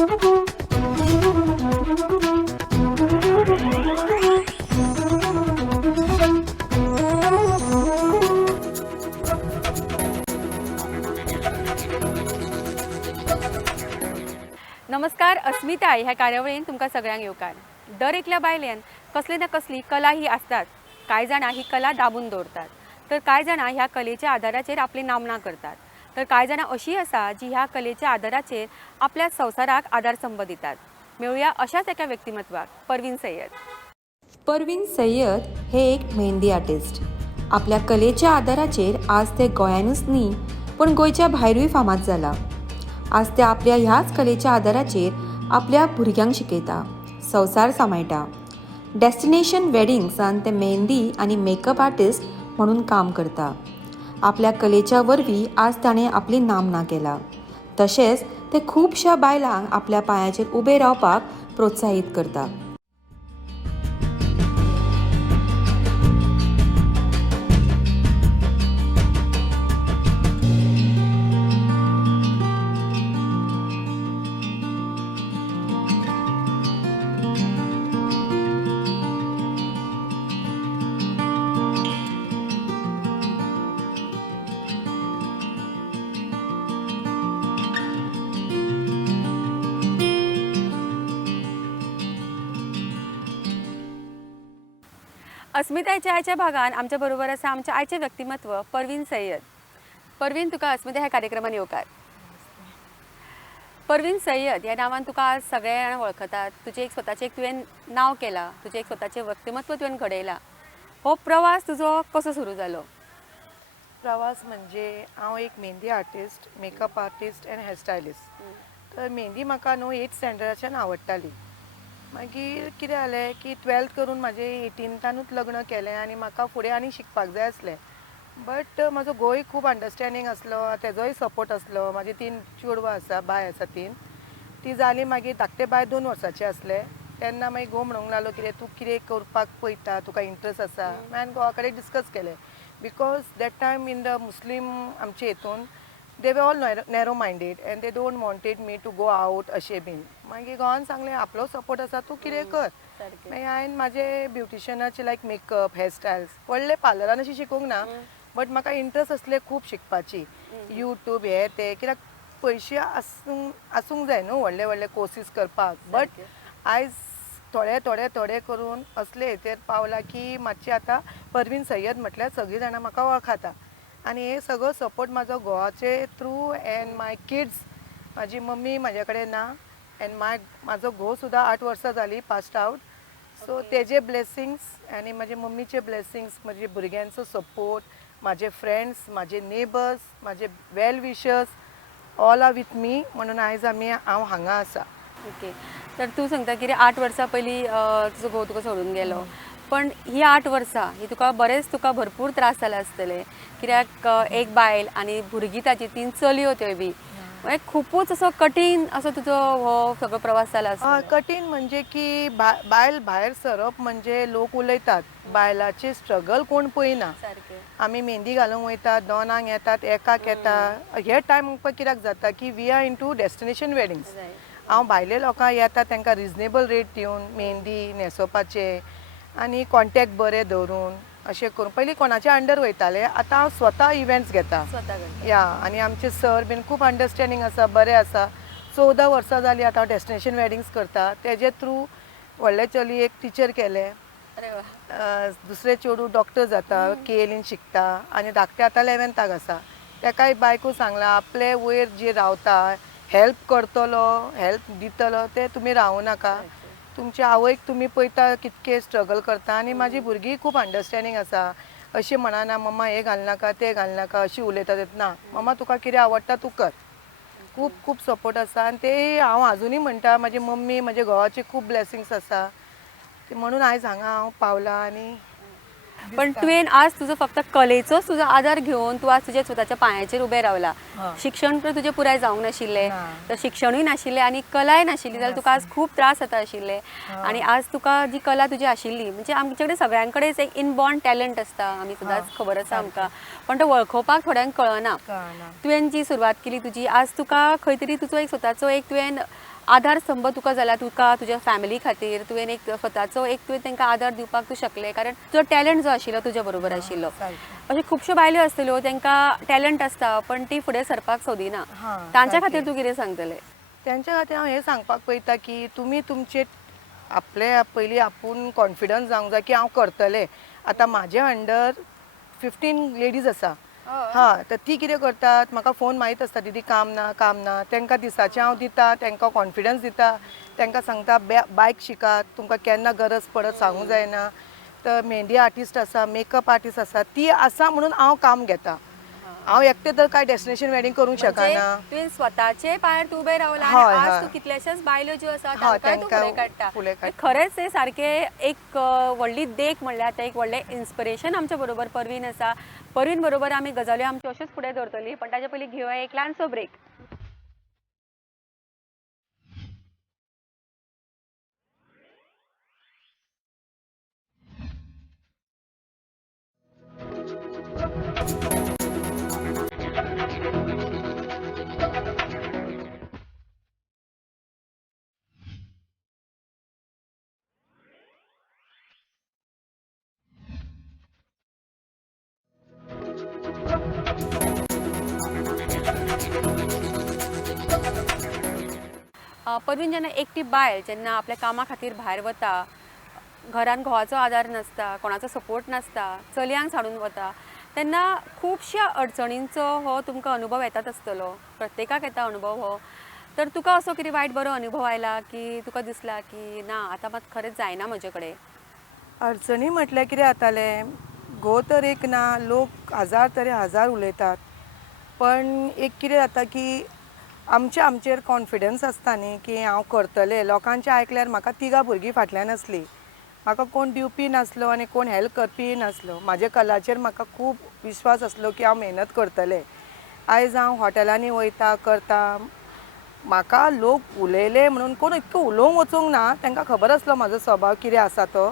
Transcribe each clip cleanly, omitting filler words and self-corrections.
नमस्कार, अस्मिता ह्या कार्यावळीन तुमकां सगळ्यांक येवकार. दर एकल्या बायलेन कसली ना कसली कला ही आसतात. कांय जाणां ही कला दाबून दवरतात, तर कांय जाणां ह्या कलेच्या आदाराचेर आपली नामना करतात, तर कांय जाणां अशी आसा जी ह्या कलेच्या आदाराचेर आपल्या संवसाराक आदारस्तंभ दितात. मेळुया अशाच एका व्यक्तिमत्वाक, परवीन सय्यद. परवीन सय्यद हे एक मेहंदी आर्टिस्ट. आपल्या कलेच्या आदाराचेर आज ते गोंयानूच न्ही पण गोंयच्या भायरूय फामाद जाला. आज ते आपल्या ह्याच कलेच्या आदाराचेर आपल्या भुरग्यांक शिकयता, संवसार सांबाळटा. डेस्टिनेशन वेडिंग्सान ते मेहंदी आनी मेकअप आर्टिस्ट म्हणून काम करता. आपल्या कलेच्या वरवीं आज ताणें आपली नामना केला. तशेंच ते खुबश्या बायलांक आपल्या पांयाचेर उबे रावपाक प्रोत्साहीत करता. अस्मिताच्या आयच्या भागान आमच्या बरोबर आसा आमचे आयचे व्यक्तिमत्व परवीन सय्यद. परवीन, तुका अस्मिता ह्या कार्यक्रमान येवकार. परवीन सय्यद ह्या नांवान तुका आज सगळे जाण वळखतात. तुजें एक स्वताचें तुवें नांव केलां, तुजें एक स्वताचें व्यक्तिमत्व तुवें घडयलां. हो प्रवास तुजो कसो सुरू जालो? प्रवास म्हणजे हांव एक mehndi artist, makeup artist and hairstylist. तर मेहंदी म्हाका न्हू 8th स्टँडर्डाच्यान आवडटाली. मागीर कितें जालें की 12th करून म्हाजें 18थानूच लग्न केलें आनी म्हाका फुडें आनी शिकपाक जाय आसलें. बट म्हजो घोवय खूब अंडरस्टँडींग आसलो, तेजोय सपोर्ट आसलो. म्हाजी 3 चेडवां आसा, बाय आसा 3. ती जाली मागीर धाकटें बाय 2 वर्साचें आसलें. तेन्ना मागीर घोव म्हणूंक लागलो कितें तूं कितें करपाक पळयता, तुका इंट्रस्ट आसा. हांवें घोवा कडेन डिस्कस केलें because that time in the Muslim आमचे हितून they were all narrow minded and they don't wanted me to go out अशें बीन. मागीर घोवान सांगलें आपलो सपोर्ट आसा, तूं कितें कर. मागीर हांवें म्हाजे ब्युटिशनाचे लायक मेकअप, हेअरस्टायल्स व्हडले पार्लरान अशी शिकूंक ना, बट म्हाका इंट्रस्ट आसलें खूब शिकपाची. यूट्यूब हे ते कित्याक पयशे आसूंक जाय न्हू व्हडले व्हडले कोर्सीस करपाक. बट आयज थोडे करून असले हेचेर पावला की मातशें आतां परवीन सय्यद म्हटल्यार सगळीं जाणां म्हाका वळखता. आनी हे सगळो सपोर्ट म्हाजो घोवाचे थ्रू एंड माय किड्स. म्हाजी मम्मी म्हाजे कडेन ना एंड म्हाजो घोव सुद्दां 8 वर्सां जालीं पास्ट आवट. सो तेजे ब्लेसिंग्स आनी म्हाजे मम्मीचे ब्लेसिंग्स, म्हजे भुरग्यांचो सपोर्ट, म्हाजे फ्रेंड्स, म्हाजे नेबर्स, म्हाजे well wishers all are with me. म्हणून आयज हांव हांगा आसा. ओके, तर तूं सांगता कितें 8 वर्सां पयलीं तुजो घोव तुका सोडून गेलो. पण ही 8 वर्सां ही तुका भरपूर त्रास जाले आसतले, कित्याक एक बायल आनी भुरगीं ताची 3 चलयो त्यो बी. खूपच असो कठीण असो तुजो हो सगळो प्रवास जाला आसतलो. कठीण म्हणजे की बायल भायर सरप म्हणजे लोक उलयतात, बायलाचे स्ट्रगल कोण पळयना. आमी मेहंदी घालूंक वयतात, दोनांक येतात, एकाक येता. हे टायम कित्याक जाता की we are into destination weddings. हांव भायले लोकांक येता तांकां रिजनेबल रेट दिवन मेहंदी न्हेसोवपाचे आनी कॉन्टेक्ट बरे दवरून अशें करून. पयलीं कोणाच्या अंडर वयताले, आतां हांव स्वता इव्हेंट्स घेता. या आनी आमचे सर बीन खूब अंडरस्टँडींग आसा, बरे आसा. 14 वर्सां जालीं आतां हांव डेस्टिनेशन वेडिंग्स करता. तेजे थ्रू व्हडले चली एक टिचर केले, दुसरे चेडूं डॉक्टर जाता, KLEन शिकता आनी धाकटे आतां 11थाक आसा. तेकाय बायको सांगला आपले वयर जे रावता हेल्प करतलो, हेल्प दितलो ते तुमी रावूं नाका. तुमच्या आवयक तुमी पळयता कितके स्ट्रगल करता. आनी म्हाजी भुरगीं खूब अंडरस्टँडींग आसा. अशें म्हणना मम्मा हे घालनाका ते घालनाका अशी उलयता. ना मम्मा तुका कितें आवडटा तूं कर. खूब सपोर्ट आसा. आनी ते हांव आजुनूय म्हणटा म्हाजी मम्मी म्हाजे घोवाचे खूब ब्लेसिंग्स आसा. म्हणून आयज हांगा हांव पावला. आनी पण तुवें आज तुजो फक्त कलेचोच तुजो आदार घेवन तूं आज तुज्या स्वताच्या पांयाचेर उबें रावला. शिक्षण तर तुजें पुराय जावंक नाशिल्लें, तर शिक्षणूय नाशिल्लें आनी कलाय नाशिल्ली जाल्यार तुका आज खूब त्रास जाता आशिल्ले. आनी आज तुका जी कला तुजी आशिल्ली म्हणजे आमचे कडेन सगळ्यां कडेन एक इनबॉर्न टॅलंट आसता, आमी सदांच खबर आसा आमकां, पण तो वळखोवपाक थोड्यांक कळना. तुवें जी सुरवात केली तुजी, आज तुका खंय तरी तुजो एक स्वताचो एक तुवें आधार स्तंभ तुका जाला, तुका तुज्या फॅमिली खातीर तुवें एक स्वताचो एक तुवें तांकां आधार दिवपाक तूं शकलें, कारण तुजो टॅलंट जो आशिल्लो तुज्या बरोबर आशिल्लो. अशें खुबश्यो बायल्यो आसतल्यो तांकां टॅलंट आसता पण ती फुडें सरपाक सोदिना, तांच्या खातीर तूं कितें सांगतलें? त्यांच्या खातीर हांव हें सांगपाक पळयता की तुमी तुमचे आपले पयलीं आपूण कॉन्फिडन्स जावंक जाय की हांव करतलें. आतां म्हाजे अंडर 15 लेडीज आसा. तर ती कितें करतात, म्हाका फोन मारीत आसता, दीदी काम ना. तांकां दिसाचें हांव दिता, तांकां कॉन्फिडन्स दिता, तांकां सांगता बायक शिकात, तुमकां केन्ना गरज पडत सांगूंक जायना. तर मेहंदी आर्टिस्ट आसा, मेकअप आर्टिस्ट आसा, ती आसा म्हणून हांव काम घेता. हांव एकटें तर काय डेस्टिनेशन वेडिंग करूंक शकना. तुवें स्वताचे पांयार तूं उबें रावला हय, आनी आज हय. तूं कितल्याशाच बायल्यो ज्यो आसा हय, तांकांय तूं फुडें फुडें काडटा. खरेंच हे सारकें एक व्हडली देख म्हणल्यार आतां एक व्हडलें इन्स्पिरेशन आमच्या बरोबर परवीन आसा. परवीन बरोबर आमी गजाल्यो आमच्यो अश्योच फुडें दवरतलीं, पण ताचे पयलीं घेवया एक ल्हानसो ब्रेक. परवीन जेन्ना एकटी बायल जेन्ना आपल्या कामा खातीर भायर वता, घरान घोवाचो आदार नासता, कोणाचो सपोर्ट नासता, चलयांक सांडून वता, तेन्ना खुबश्या अडचणींचो हो तुमकां अनुभव येतात आसतलो, प्रत्येकाक येता अनुभव हो. तर तुका असो कितें वायट बरो अनुभव आयला की तुका दिसला की ना आतां मात खरेंच जायना म्हजे कडेन? अडचणी म्हटल्यार कितें जातालें, घोव तर एक ना, लोक हजार तरी हजार उलयतात. पण एक कितें जाता की आमचेर कॉन्फिडन्स आसता न्ही की हांव करतलें. लोकांचें आयकल्यार म्हाका 3 भुरगीं फाटल्यान आसलीं, म्हाका कोण दिवपी नासलो आनी कोण हेल्प करपी नासलो. म्हाजे कलाचेर म्हाका खूब विश्वास आसलो की हांव मेहनत करतलें. आयज हांव हॉटेलांनी वयता करता, म्हाका लोक उलयले म्हणून कोण इतको उलोवंक वचूंक ना, तांकां खबर आसलो म्हाजो स्वभाव कितें आसा तो.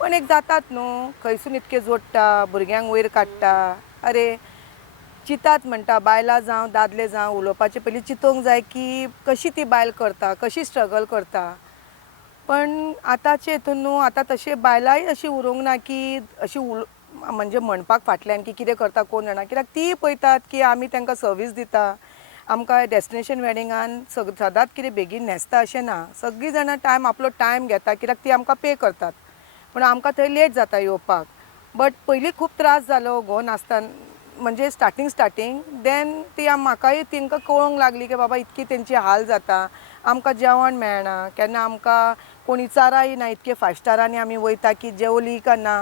पण एक जातात न्हू, खंयसून इतके जोडटा, भुरग्यांक वयर काडटा. अरे चितात म्हणटा, बायलां जावं दादले जावं उलोवपाचे पयलीं चिंतूंक जाय की कशी ती बायल करता, कशी स्ट्रगल करता. पण आतांचे हितून न्हू, आतां तशी बायलांय अशी उरूंक ना की अशी म्हणजे म्हणपाक फाटल्यान की कितें करता कोण जाणा. कित्याक ती पळयतात की आमी तांकां सर्वीस दिता. आमकां डेस्टिनेशन वेडिंगान सदांच कितें बेगीन न्हेसता अशें ना. सगळीं जाणां आपलो टायम घेता, कित्याक ती आमकां पे करतात. पूण आमकां थंय लेट जाता येवपाक. बट पयलीं खूब त्रास जालो घोव नासतना, म्हणजे स्टार्टींग देन ती म्हाकाय तांकां कळोवंक लागली की बाबा इतकी तेंची हाल जाता, आमकां जेवण मेळना, केन्ना आमकां कोण विचाराय ना. इतके 5 स्टारांनी आमी वयता की जेवली काय ना.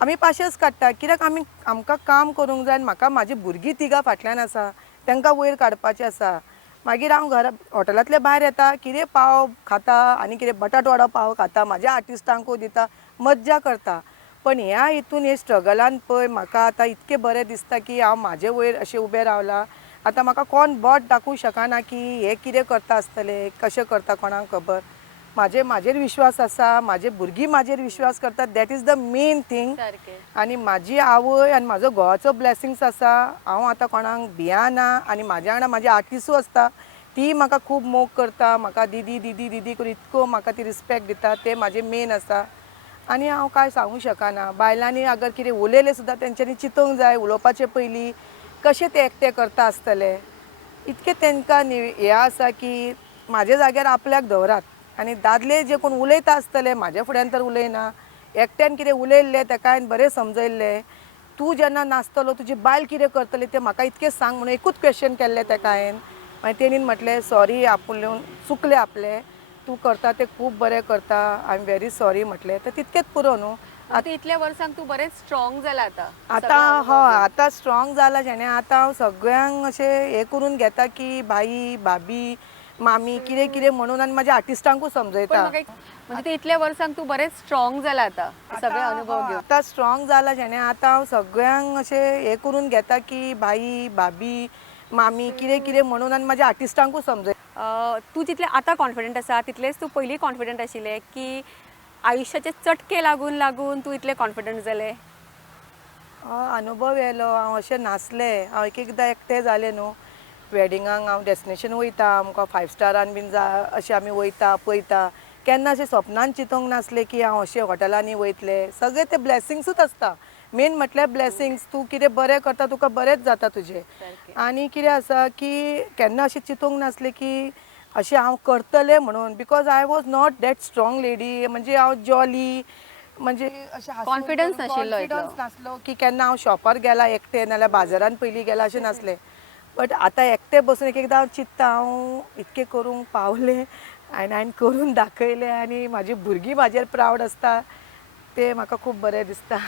आमी पाशेंस काडटा कित्याक आमकां काम करूंक जाय. म्हाका म्हाजी भुरगीं 3 फाटल्यान आसा, तांकां वयर काडपाचें आसा. मागीर हांव घरा हॉटेलांतले भायर येता, कितें पाव खाता आनी कितें बटाट वडा पाव खाता, म्हाज्या आर्टिस्टांकूय दिता, मज्जा करता. पण ह्या हितून हे स्ट्रगलान पळय म्हाका आतां इतकें बरें दिसता की हांव म्हाजे वयर अशें उबें रावलां. आतां म्हाका कोण बोट दाखोवंक शकना की हे कितें करता आसतलें, कशें करता कोणाक खबर. म्हाजेर विश्वास आसा, म्हाजे भुरगीं म्हाजेर विश्वास करतात. That is the main thing. आनी म्हाजी आवय आनी म्हाजो घोवाचो ब्लेसिंग्स आसा. हांव आतां कोणाक भियाना आनी म्हाज्या वांगडा म्हाजी आर्टिस्टूय आसता, ती म्हाका खूब मोग करता. म्हाका दीदी दीदी दीदी करून इतको म्हाका ती रिस्पेक्ट दिता, तें म्हाजें मेन आसा. आनी हांव कांय सांगूंक शकना. बायलांनी अगर कितें उलयलें सुद्दां तेंच्यांनी चिंतूंक जाय उलोवपाचे पयलीं कशें ते एकटे करता आसतले. इतकें तांकां हें आसा की म्हाज्या जाग्यार आपल्याक दवरात. आनी दादले जे कोण उलयता आसतले, म्हाज्या फुड्यान तर उलयना, एकट्यान कितें उलयल्लें ताका हांवें बरें समजयल्लें. तूं जेन्ना नासतलो तुजी बायल कितें करतली तें म्हाका इतकें सांग म्हणून एकूच क्वेश्चन केल्लें ताका हांवें. मागीर तेणीन म्हटलें सॉरी आपुणून चुकलें आपलें, तूं करता तें खूब बरें करता, आय एम व्हेरी सॉरी म्हटलें. तर तितकेंच पुरो न्हू. आतां इतल्या वर्सांक तूं बरें स्ट्रॉंग जाला आतां स्ट्रॉंग जाला जेणे आतां हांव सगळ्यांक अशें हें करून घेता की भाई भाभी मामी कितें कितें म्हणून आनी म्हाज्या आर्टिस्टांकूय समजयता. म्हणजे इतल्या वर्सांक तूं बरें स्ट्रॉंग जाला आतां सगळे अनुभव घेवन. आतां स्ट्रॉंग जाला जेणे आतां हांव सगळ्यांक अशें हें करून घेता की भाई भाभी मामी कितें कितें म्हणून आनी म्हाज्या आर्टिस्टांकूय समजयता. तूं जितलें आतां कॉन्फिडंट आसा तितलेंच तूं पयलीं कॉन्फिडंट आशिल्लें की आयुश्याचे चटके लागून तूं इतलें कॉन्फिडंट जालें? अनुभव येयलो, हांव अशें नासलें. हांव एक एकदां एकटें जालें न्हू. वेडिंगाक हांव डेस्टिनेशन वयता, आमकां 5 स्टारान बीन अशें आमी वयता पळयता. केन्ना अशें स्वप्नान चिंतूंक नासलें की हांव अशें हॉटेलांनी वयतलें. सगळे ते ब्लेसिंग्सूच आसता. मेन म्हटल्यार ब्लेसिंग्स. तूं कितें बरें करता तुका बरेंच जाता तुजें. आनी कितें आसा की केन्ना अशें चिंतूंक नासलें की अशें हांव करतलें म्हणून, because I was not that strong lady. म्हणजे हांव जॉली, म्हणजे अशें Confidence नाशिल्लो कॉन्फिडन्स इतलो. नासलो की केन्ना हांव शॉपार गेला एकटें नाल्यार बाजारान पयलीं गेला अशें नासलें. बट आतां एकटें बसून एक एकदां हांव चिंत्ता हांव इतकें करूंक पावलें आनी हांवें करून दाखयलें आनी म्हाजी भुरगीं म्हाजेर प्रावड आसता. तें म्हाका खूब बरें दिसता.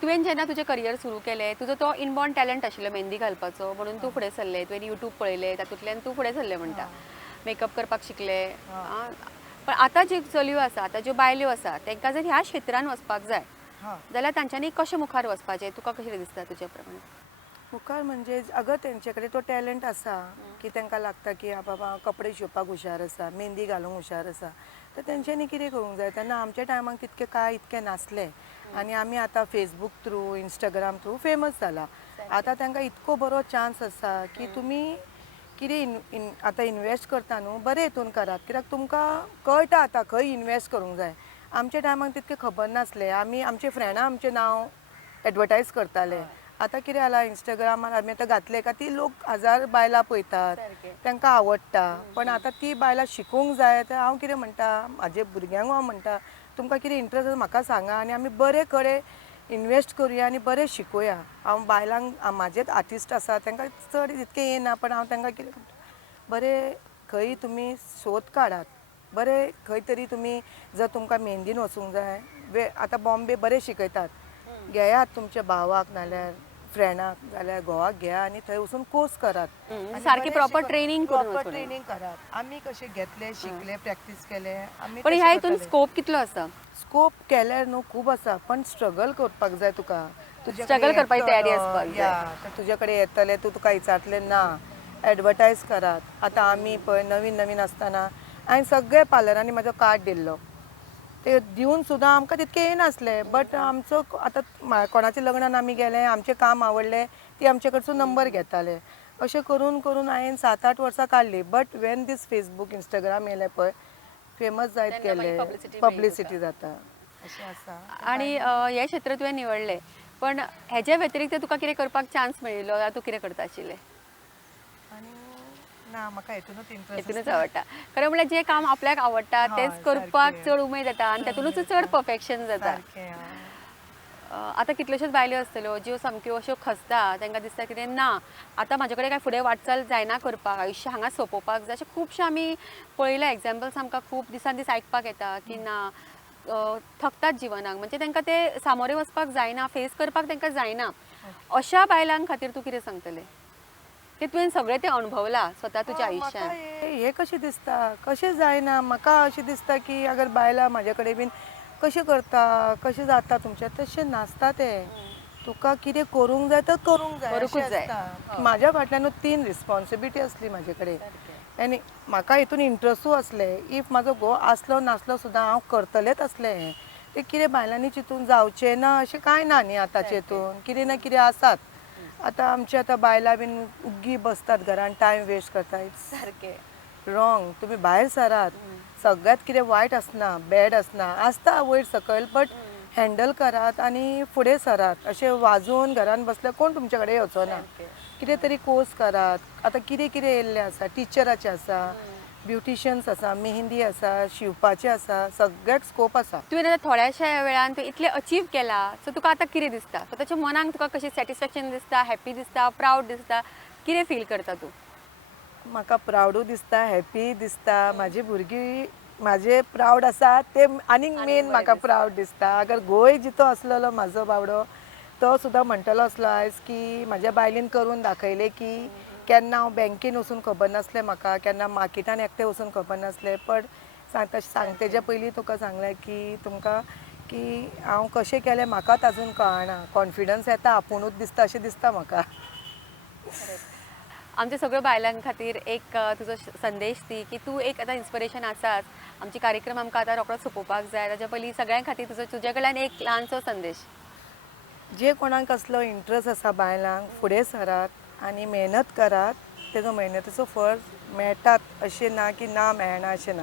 तुवें जेन्ना तुजें करियर सुरू केलें, तुजो तो इनबॉर्न टॅलंट आशिल्लो मेहंदी घालपाचो, म्हणून तूं फुडें सरलें. तुवें यूट्यूब पळयलें, तातूंतल्यान तूं फुडें सरलें म्हणटा. मेकअप करपाक शिकलें. पण आतां ज्यो चलयो आसा, आतां ज्यो बायल्यो आसा, तांकां जर ह्या क्षेत्रान वचपाक जाय जाल्यार तांच्यांनी कशें मुखार वचपाचें, तुका कशें दिसता तुजे प्रमाणे? मुखार म्हणजे अगर तेंचे कडेन तो टॅलंट आसा की तांकां लागता की बाबा कपडे शिवपाक हुशार आसा, मेहंदी घालूंक हुशार आसा, तर तेंच्यांनी कितें करूंक जाय. तेन्ना आमच्या टायमाक तितकें कांय इतकें नासलें आनी आमी आतां Facebook through, Instagram through famous जाला. आतां तांकां इतको बरो चान्स आसा की तुमी कितें आतां इन्वेस्ट करता न्हू बरें हितून करात, कित्याक तुमकां कळटा आतां खंय इन्वेस्ट करूंक जाय. आमच्या टायमाक तितकें खबर नासलें. आमी आमचे फ्रेंडां आमचें नांव एडवर्टायज करताले. आतां कितें जाला, इंस्टाग्रामार आमी आतां घातलें का ती लोक 1000 बायलां पळयतात, तांकां आवडटा. पण आतां ती बायलां शिकूंक जाय. तर हांव कितें म्हणटा, म्हाजे भुरग्यांक हांव म्हणटा, तुमकां कितें इंट्रस्ट आसा म्हाका सांगा आनी आमी बरे कडेन इन्वेस्ट करुया आनी बरें शिकोया. हांव बायलांक म्हाजेच आर्टिस्ट आसा तांकां चड इतकें येना, पण हांव तांकां कितें म्हणटा, बरें खंय तुमी सोद काडात. बरें खंय तरी तुमी जर तुमकां मेहंदीन वचूंक जाय, आतां बॉम्बे बरें शिकयतात, घेयात तुमच्या भावाक नाल्यार फ्रेंडाक जाल्यार घोवाक घेया आनी थंय वचून कोर्स करात. सारकी प्रॉपर ट्रेनिंग करून प्रॉपर ट्रेनिंग करात. आमी कशें घेतलें, शिकलें, प्रॅक्टीस केलें. आमी पण ह्या हितून स्कोप कितलो आसा? स्कोप केल्यार न्हू खूब आसा, पण स्ट्रगल करपाक जाय तुका. स्ट्रगल करपाची तयारी आसपाक जाय. तुजे कडेन येतले, तूं तुका विचारतलें ना, एडवर्टायज करात. आतां आमी पळय नवीन नवीन आसतना हांवें सगळे पार्लरांनी म्हाजो कार्ड दिल्लो. ते दिवन सुद्दां आमकां तितकें येनासलें. बट आमचो आतां कोणाच्या लग्नान आमी गेले, आमचें काम आवडलें, ती आमचे कडचो नंबर घेताले. अशें करून करून हांवें 7-8 वर्सां काडली. But when this Facebook, Instagram येयलें पळय, फेमस जायत गेले, पब्लिसिटी जाता अशें आसा. आनी हें क्षेत्र तुवें निवडलें, पण हेजे व्यतिरिक्त तुका कितें करपाक चान्स मेळिल्लो जाल्यार तूं कितें करता आशिल्लें? आनी ना, म्हाका हितूनच इंट्रस्ट हितूनच आवडटा. खरें म्हणल्यार जें काम आपल्याक आवडटा तेंच करपाक चड उमेद येता आनी तातूंतच चड परफेक्शन जाता. आतां कितल्योश्योच बायल्यो आसतल्यो ज्यो सामक्यो अश्यो खसता, तांकां दिसता कितें ना, आतां म्हाजे कडेन काय फुडें वाटचाल जायना करपाक, आयुश्य हांगा सोंपोवपाक जाय. अशें खुबशे आमी पळयल्या एग्जाम्पल्स आमकां खूब दिसान दीस आयकपाक येता की ना, थकतात जिवनाक, म्हणजे तांकां ते सामोरे वचपाक जायना, फेस करपाक तांकां जायना. अशा बायलांक खातीर तूं कितें सांगतलें? की तुवें सगळें तें अणभवलां स्वता तुज्या आयुश्यान. हे कशें दिसता, कशें जायना. म्हाका अशें दिसता की अगर बायलां म्हाजे कडेन बीन कशें करता, कशें जाता तुमचें, तशें नासता तें. तुका कितें करूंक जाय तर करूंक जाय, करूंकूच जाय. म्हाज्या फाटल्यान 3 रिस्पॉन्सिबिलिटी आसली म्हाजे कडेन आनी म्हाका हितून इंट्रस्टूय आसलें. इफ म्हाजो घोव आसलो नासलो सुद्दां हांव करतलेंच आसलें. तें कितें बायलांनी चिंतून जावचें ना अशें कांय ना न्ही. आतांचे हितून कितें ना कितें आसात. आतां आमचे आतां बायलां बीन उग्गी बसतात घरान, टायम वेस्ट करतात. इट्स सारकें रॉंग. तुमी भायर सरात. सगळ्यात कितें वायट आसना, बॅड आसना, आसता वयर सकयल, बट हँडल करात आनी फुडें सरात. अशें वाजोवन घरान बसल्यार कोण तुमचे कडेन येवचो ना. कितें तरी कोर्स करात. आतां कितें कितें येयल्लें आसा, टिचराचें आसा, ब्युटिशियन्स आसा, मेहंदी आसा, शिवपाचें आसा, सगळ्याक स्कोप आसा. तुवें आतां थोड्याशा वेळान तूं इतलें अचीव केलां, सो तुका आतां कितें दिसता? स्वताच्या मनाक तुका कशें सॅटिस्फॅक्शन दिसता, हॅप्पी दिसता, प्रावड दिसता, कितें फील करता तूं? म्हाका प्रावडूय दिसता, हॅप्पी दिसता. म्हाजी भुरगीं म्हाजे प्रावड आसा ते आनीक मेन म्हाका प्रावड दिसता. अगर घोवय जितो आसलेलो म्हाजो बावडो, तो सुद्दां म्हणटलो आसलो आयज की म्हाज्या बायलेन करून दाखयलें की केन्ना हांव बँकेन वचून खबर नासलें म्हाका, केन्ना मार्केटान एकटें वचून खबर नासलें. पण तेज्या पयलीं तुका सांगलें की तुमकां की हांव कशें केलें म्हाकाच आजून कळना. कॉन्फिडन्स येता, आपुणूच दिसता अशें दिसता म्हाका. आमच्या सगळ्या बायलां खातीर एक तुजो संदेश दी की तूं एक आतां इन्स्पिरेशन आसाच. आमचे कार्यक्रम आमकां आतां रोखडोच सोंपोवपाक जाय. ताच्या पयलीं सगळ्यां खातीर तुजे कडल्यान एक ल्हानसो संदेश. जे कोणाक कसलो इंट्रस्ट आसा बायलांक, फुडें सरात आनी मेहनत करात तेजो मेहनतीचो फळ मेळटात अशें ना की ना मेळना अशें ना,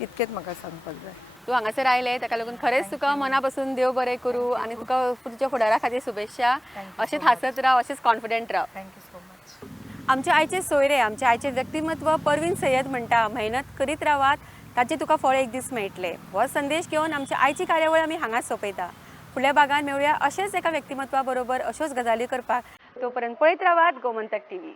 इतकेंच म्हाका सांगपाक जाय. तू हांगासर आयले ताका लागून खरेंच तुका मना पासून देव बरें करूं आनी तुका तुज्या फुडारा खातीर शुभेच्छा. अशेंच हासत राव, अशेंच कॉन्फिडंट राव. Thank you so much. आमचे आयचे सोयरे, आमचे आयचे व्यक्तिमत्व परवीन सय्यद म्हणटा, मेहनत करीत रावात, ताचे तुका फळ एक दीस मेळटले. हो संदेश घेवन आमची आयची कार्यावळ आमी हांगाच सोंपयता. फुडल्या भागांत मेळुया अशेंच एका व्यक्तिमत्वा बरोबर अश्योच गजाली करपाक. तोपर्यंत पळयत रावात गोमंतक टीव्ही.